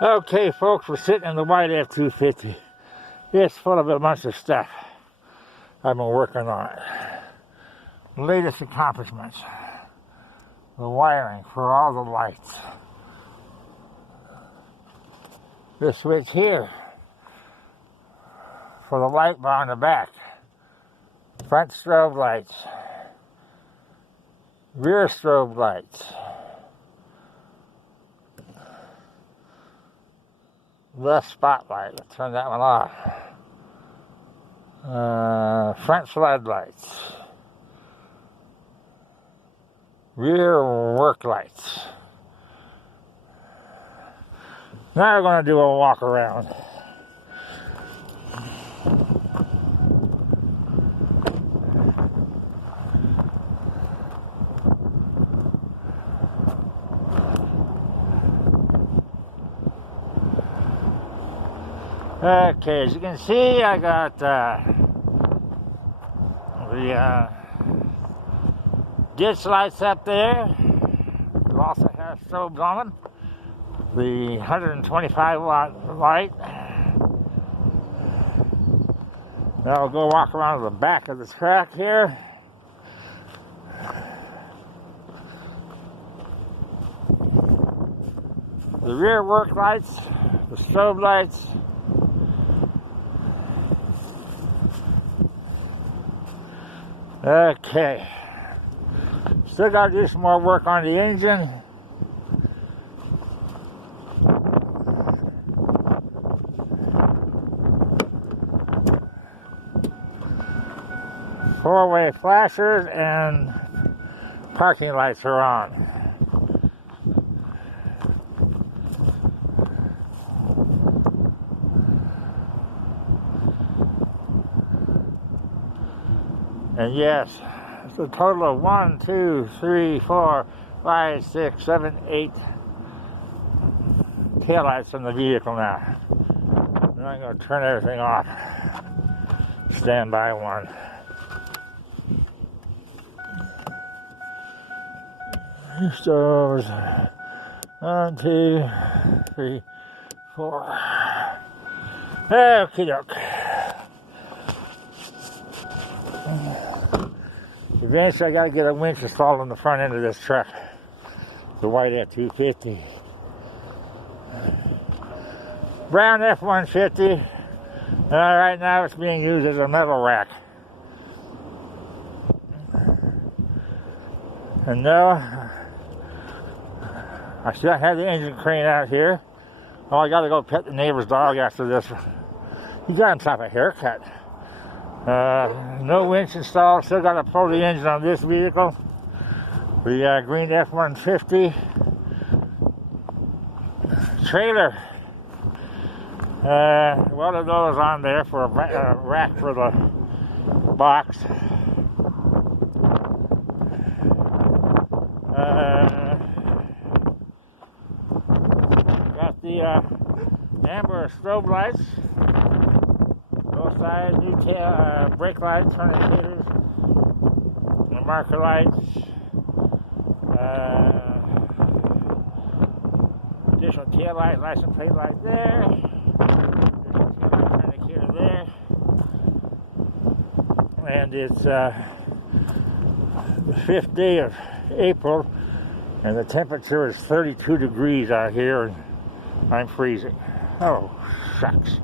Okay, folks, we're sitting in the white F-250. It's full of a bunch of stuff I've been working on. Latest accomplishments. The wiring for all the lights. This switch here for the light bar on the back. Front strobe lights. Rear strobe lights. Left spotlight. Let's turn that one off. Front floodlights. Rear work lights. Now we're going to do a walk around. Okay, as you can see, I got the ditch lights up there. We also have strobes on them. The 125 watt light. Now I'll go walk around to the back of this track here. The rear work lights, the strobe lights. Okay, still got to do some more work on the engine. Four-way flashers and parking lights are on. And yes, it's a total of 1, 2, 3, 4, 5, 6, 7, 8 taillights on the vehicle now. And I'm going to turn everything off. Stand by one. Stores. 1, 2, 3, 4. Okie doke. Eventually I got to get a winch installed on the front end of this truck. The white F-250. Brown F-150. Right now it's being used as a metal rack. And no, I still have the engine crane out here. Oh, I got to go pet the neighbor's dog after this. He got himself a haircut. No winch installed. Still got to pull the engine on this vehicle. The green F-150 trailer. One of those on there for a rack for the box. Got the amber strobe lights. Both sides, new brake lights, turn indicators, the marker lights, additional tail light, license plate light there, additional tail light, turn indicator there, and it's the 5th day of April, and the temperature is 32 degrees out here, and I'm freezing. Oh, shucks.